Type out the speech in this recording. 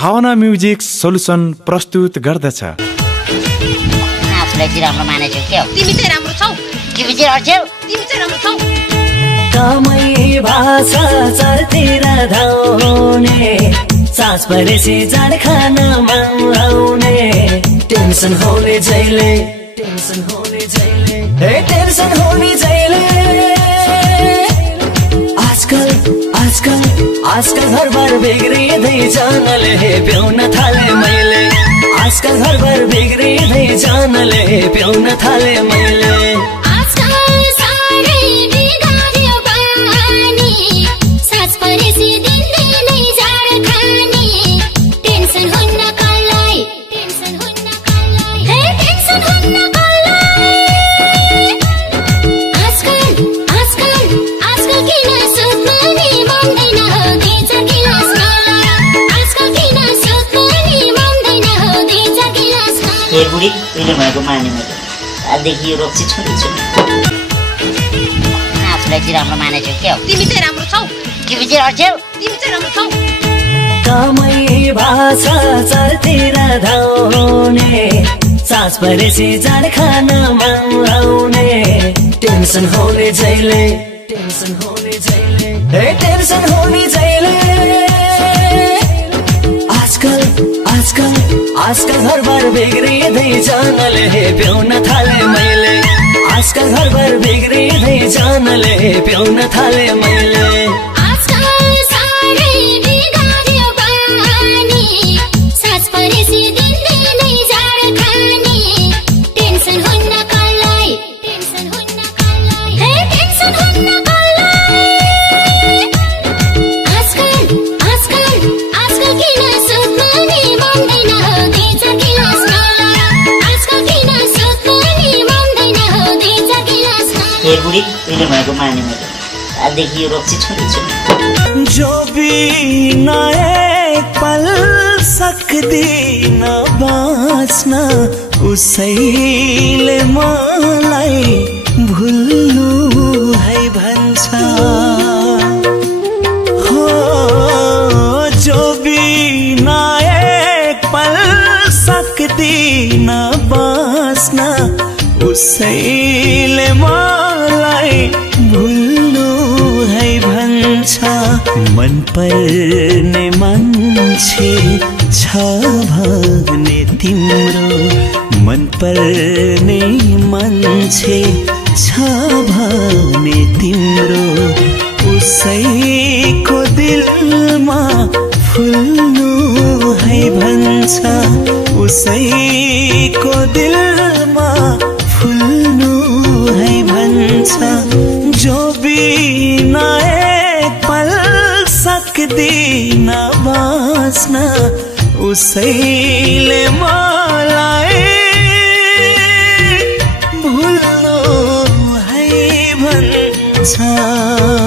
भावना music solution प्रस्तुत गर्दछ। आफूलाई चाहिँ राम्रो मानेछौ के हो? तिमी चाहिँ राम्रो छौ। तिमी चाहिँ अर्थ्यौ। तिमी चाहिँ राम्रो छौ। कामै भाषा चारतिर धाउने सास परेसी जाड खान माउने टेन्सन होने जहिले टेन्सन होने जहिले हे टेन्सन होने जहिले आजकल घरबार बिग्रिँदै जानले प्याउन थाले मैले आजकल घरबार बिग्रिँदै जानले प्याउन थाले मैले बुढी उहिले भएको माने मैले आजदेखि यो रोग चाहिँ छोडेछु। आफूलाई चाहिँ राम्रो मानेछौ के हो? तिमी चाहिँ राम्रो छौ। तिमी चाहिँ अर्थ्यौ। तिमी चाहिँ राम्रो छौ। कामै भाषा चारतिर धाउने सास परेसी जाड खान माउने टेन्सन होने जहिले टेन्सन होने जहिले हे टेन्सन होने जहिले आजकल घरबार बिग्रिँदै जानले प्याउन थाले मैले आजकल घरबार बिग्रिँदै जानले प्याउन थाले मैले बुढी उहिले भएको माने मैले आजदेखि यो रोग चाहिँ छोडेछु। जो बिना एक पल सक्दिन बाँच्न उसैले मलाई भुल्नु है भन्छ हो जो बिना एक पल सक्दिन बाँच्न उसैले मलाई भुल्नु है भन्छ मन पर्ने मान्छे छ भने तिम्रो मन पर्ने मान्छे छ भने तिम्रो उसैको दिलमा फुल्नु है भन्छ उसैको दिलमा फुल्नु है भन्छ जो बिना एक पल सक्दिन बाँच्न उसैले मलाई